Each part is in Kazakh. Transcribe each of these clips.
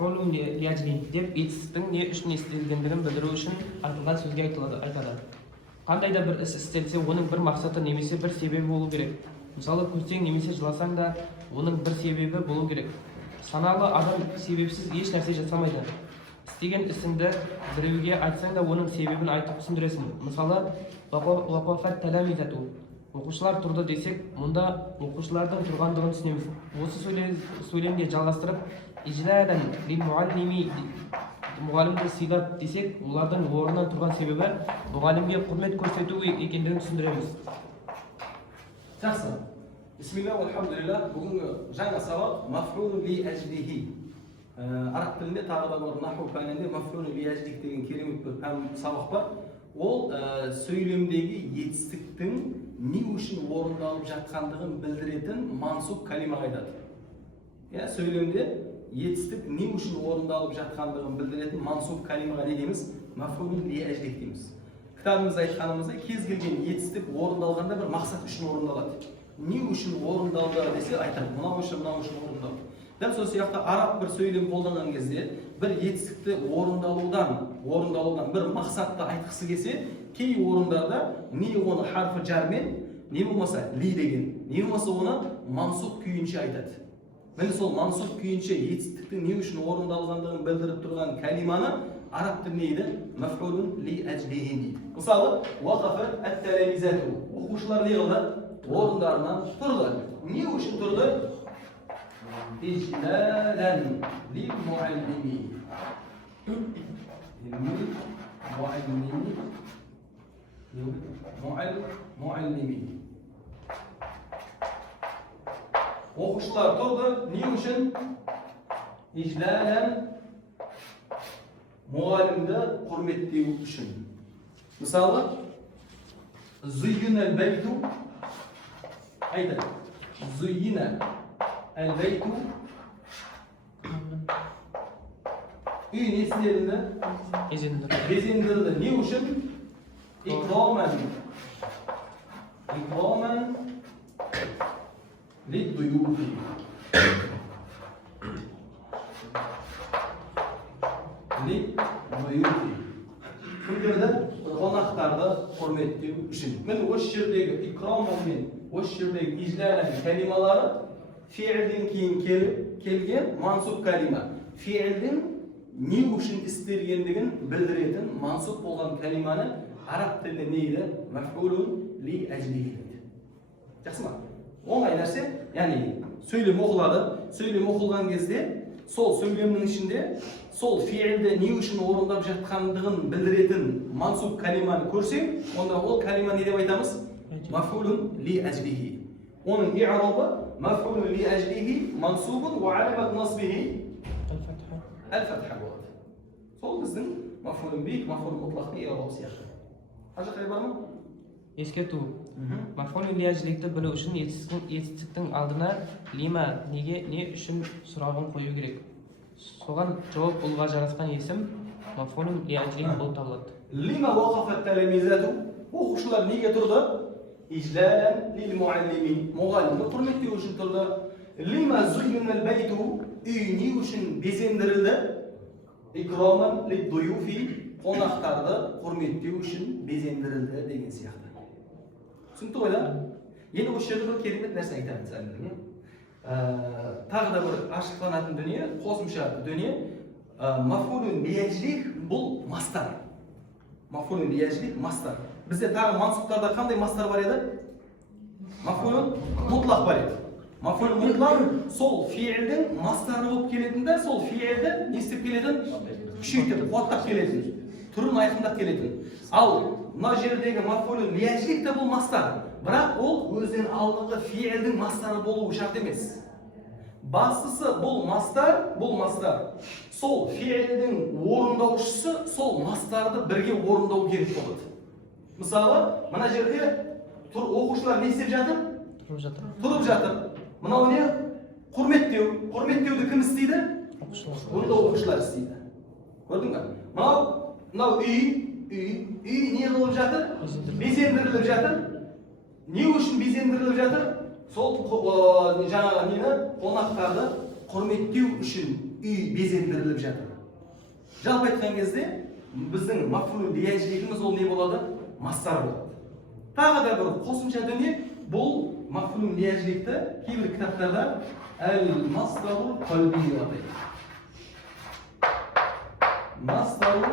Maf'ulun li'ajli deb etistің не үшін істелгендігін білдіру үшін айтылған сөзге айтады. Қандайда бір іс істелсе, оның бір мақсаты немесе бір себебі болу керек. Мысалы, күлсең немесе жыласаң да, оның бір себебі болу керек. Саналы адам себепсіз еш нәрсе жасамайды. Істеген ісіңді біреуге айтсаң да, оның себебін айтып түсіндіресің. Мысалы, вақафат таламизату. Оқушылар тұрды десек, мұнда оқушылардың тұрғандығын түсінеміз. Осы сөйлемде жалғастырып, ижладан лил муаллими мұғалімді сыйлап десек, олардың орнынан тұрған себебі мұғалімге құрмет көрсету екендігін түсіндіреміз. Жақсы. Бисмилlah, алхамдулилlah. Бүгінгі жаңа сабақ маф'улун ли ажлихи. Араб тілінде тағы да бар наху пәнінде маф'улун ли ажлих деген керемет бір сабақ бар. Ол сөйлемдегі етістіктің не үшін орындалып жатқандығын білдіретін мансуб калимаға айтады. Сөйлемде етістік не үшін орындалып жатқандығын білдіретін мансуб калимаға не дейміз? Маф'улун ли ажлих дейміз. Кітабымызда айтқанымызда кез келген етістік орындалғанда бір мақсат үшін орындалады. Не үшін орындалды десе айтады, мынау үшін орындалды. Дәл сол сияқты араб бір сөйлем қолданған кезде бір етістікті орындалудан бір мақсатты айтқысы келсе, кей орындарда не оны харфы жармен, не болмаса ли деген, не болмаса оны мансуб күйінше айтады. Міне сол мансуб күйінше етістіктің не үшін орындалғандығын білдіріп тұрған калиманы араб тілінде маф'улун ли ажлихи дейді. Мысалы, вақафат ат-таламизату. Оқушылар не қылды? Орындарынан тұрды. Не үшін тұрды? İclalan lil muallimi. Muallimi. Оқушылар тұрды. Не үшін? İclalan мұғалімді құрметтеу үшін. Мысалы, Zuyyinal baytu. Айтады. Zuyyina al-baytu. Үй не істелінді? Безендірді. Не үшін? İkraman lid-duyufi. Lid-duyufi. Кімдерді? Қонақтарды құрметтеу үшін. Міне осы жердегі икраман мен осы жердегі ижлалан калималары фиилден кейін келген мансуб калима. Фиилдің не үшін істелгендігін білдіретін мансуб болған калиманы араб тілінде не дейді? Маф'улун ли ажлихи дейді. Жақсы ма? Оңай нәрсе, яғни сөйлем оқылады. Сөйлем оқылған кезде сол сөйлемнің ішінде сол фиилді не үшін орындап жатқандығын білдіретін мансуб калиманы көрсең, онда ол калима не деп айтамыз? Маф'улун ли ажлихи. Оның и'рабы маф'улун ли ажлихи мансубун ва алямат насбихи al-fatha болады. Сол біздің маф'улун бих, маф'улун мутлақтың и'рабы сияқты. Қажа қай бар ма? Ескерту. Маф'улун ли ажлихті білу үшін етістіктің алдына лима, неге, не үшін сұрағын қою керек. Соған жауап болуға жарасқан есім маф'улун ли ажлих болып табылады. Лима вақафат таламизату. Оқушылар неге тұрды? İclalan lil muallimi. Мұғалімді құрметтеу үшін тұрды. Lima zuyyinal baytu. Үй не үшін безендірілді? İkraman lid-duyufi. Қонақтарды құрметтеу үшін безендірілді деген сияқты. Түсінікті ғой да? Енді осы жерде бір керемет нәрсе айтамыз әлі. Тағы да бір ашықтанатын дүние, қосымша дүние. Маф'улун ли ажлих бұл мастар. Маф'улун ли ажлих мастар. Бізде тағы мансубтарда қандай мастар бар еді? Маф'улун мутлақ бар еді. Маф'улун мутлақ сол фиилдің мастары болып келетінде, сол фиилді не істеп келетін? Күшейтіп, қуаттап келетін. Түрін айқындап келетін. Ал мына жердегі маф'улун ли ажлих те бұл мастар. Бірақ ол өзінен алдыңғы фиилдің мастары болуы шарт емес. Бастысы бұл мастар. Сол фиилдің орындаушысы сол мастарды бірге орындау керек болады. Мысалы, мына жерде оқушылар не істеп жатыр? Тұрып жатыр. Мынау не? Құрметтеу. Құрметтеуді кім істейді? Бұнда оқушылар істейді. Көрдің бе? Мынау үй не қылып жатыр? Безендіріліп жатыр. Не үшін безендіріліп жатыр? Сол жаңағы нені қонақтарды құрметтеу үшін uy bezendirilib жатыр. Жалпы айтқан кезде біздің мафулун лияжligimiz ол не болады? Мастар болады. Тағы да бір қосымша дүние, бұл мафулун лияжlikті кейбір кітаптарда әл-мастарул қалби деп атайды. Мастарул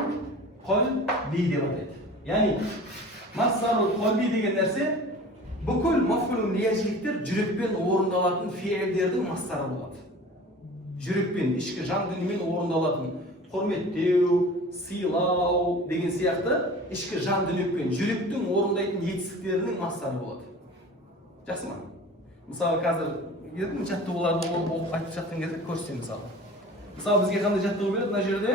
қалби деп атайды. Яғни мастарул қалби деген нәрсе бүкіл мафулун лияжliктер жүрекпен орындалатын фиилдердің мастары болады. Жүрекпен, ішкі жан дүниемен орындалатын құрметтеу, сыйлау деген сияқты ішкі жан дүниемен жүректің орындайтын етістіктерінің мастары болады. Жақсы ма? Мысалы, қазір жаттығуларды оқып айтып жатқан кезде көрсетем мысалы. Мысалы, бізге қандай жаттығу береді? Мына жерде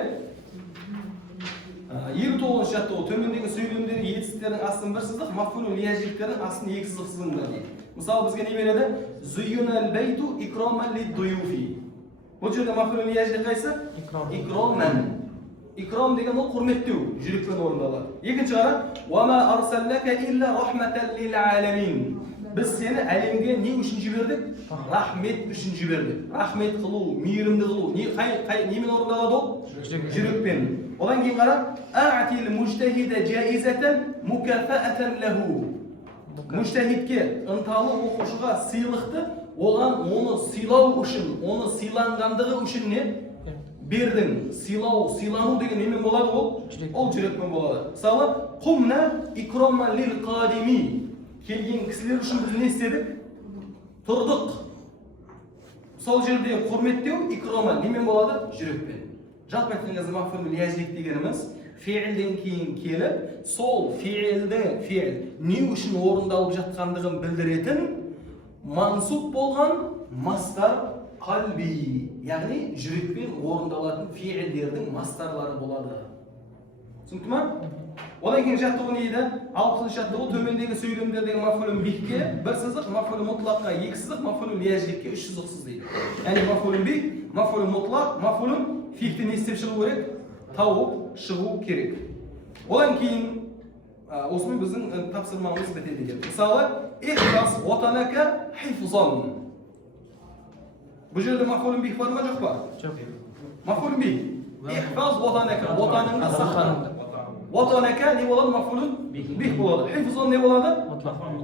29 жаттығу төмендегі сөйлемдері етістіктердің астын бір сызық, мафулун лияжlikтердің астын екі сызық сызыңдар дейді. Мысалы, бізге не береді? Зуйюнал бейту икроман лид-дуюфи. Бұл жерде мафулун лияжлик қайсы? Икроман. Икрам деген ол құрметтеу, жүрекпен орындалады. Екінші қара, «Вама арсалнака илля рахматан лил аламин». Біз сені әлемге не үшін жібердік? Рахмет үшін жібердік. Рахмет қылу, мейірімді қылу. Немен орындалады ол? Жүрекпен. Одан кейін қара, «А'тил мужтахида джаизатан мукафаатан лаху». Мужтахидке, ынталы оқушыға сыйлықты, оған оны сыйлау үшін, оны сыйланғандығы үшін не? Бердің. Сыйлану деген немен болады ол? Ол жүрекпен болады. Мысалы, «Құмна икроман лил қадими». Келген кісілер үшін біз не істедік? Тұрдық. Сол жерде құрметтеу икроман немен болады? Жүрекпен. Жалпы айтқан кезде мафулун лияжлик дегеніміз фиилден кейін келіп, сол фиил не үшін орындалып жатқандығын білдіретін мансуб болған мастар қалби, яғни жүрекпен орындалатын фиилдердің мастарлары болады. Түсінікті ма? Одан кейін жаттығу не еді? 60 жаттығу төмендегі сөйлемдердегі мафулун бихке бір сызық, мафулун мутлаққа екі сызық, мафулун лияжликке үш сызықсыз дейді. Яғни мафулун бих, мафулун мутлақ, мафулун фихті не істеп шығу керек? Тауып шығу керек. Одан кейін осымен біздің тапсырмамыз бітеді екен. Мысалы, ихфаз ватанака хифзан. Бұл жерде мафулун бих бар ма, жоқ па? Жоқ. Мафулун бих. Ихфаз ватанака, ватаныңды сақта. Ватанака не болады? Мафулун бих болады. Хифзан не болады?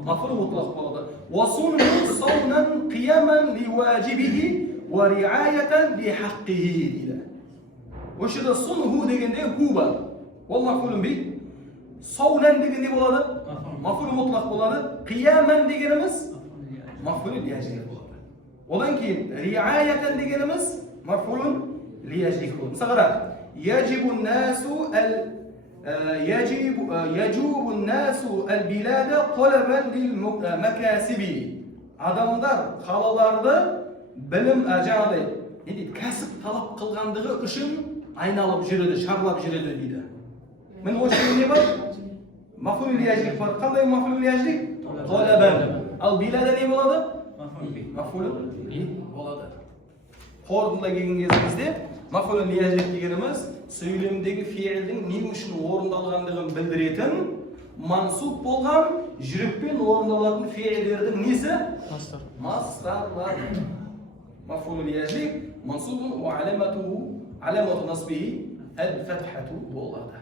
Мафулун мутлақ болады. Васунну саунан қияман ливажибихи ва риаятан лихаққихи дейді. Осы жерде сунху дегенде ху бар. Ол мафулун бих. Саунан деген не болады? Мафулун мутлақ болады. Қияман дегеніміз мафулун лияжлик болады. Одан кейін риаятан дегеніміз мафулун лияжлик болады. Мысалы, яджибу насу يجوب الناس البلاد طلبا للمكاسب. Адамдар қалаларды білім жаңағыдай не дейді, кәсіп талап қылғандығы үшін айналып жүреді, шарлап жүреді дейді. Міне осы жерде не бар? Мафулун лияжлик бар. Қандай мафулун лияжлик? Талабан. Ал билада не болады? Мафулун болады. Қорытындылай келген кезімізде мафулун лияжлик дегеніміз сөйлемдегі фиилдің не үшін орындалғандығын білдіретін мансуб болған жүрекпен орындалатын фиилдердің несі? Мастарлар. Мафулун лияжлик мансубун ва аламату насбихи аль-фатхату болады.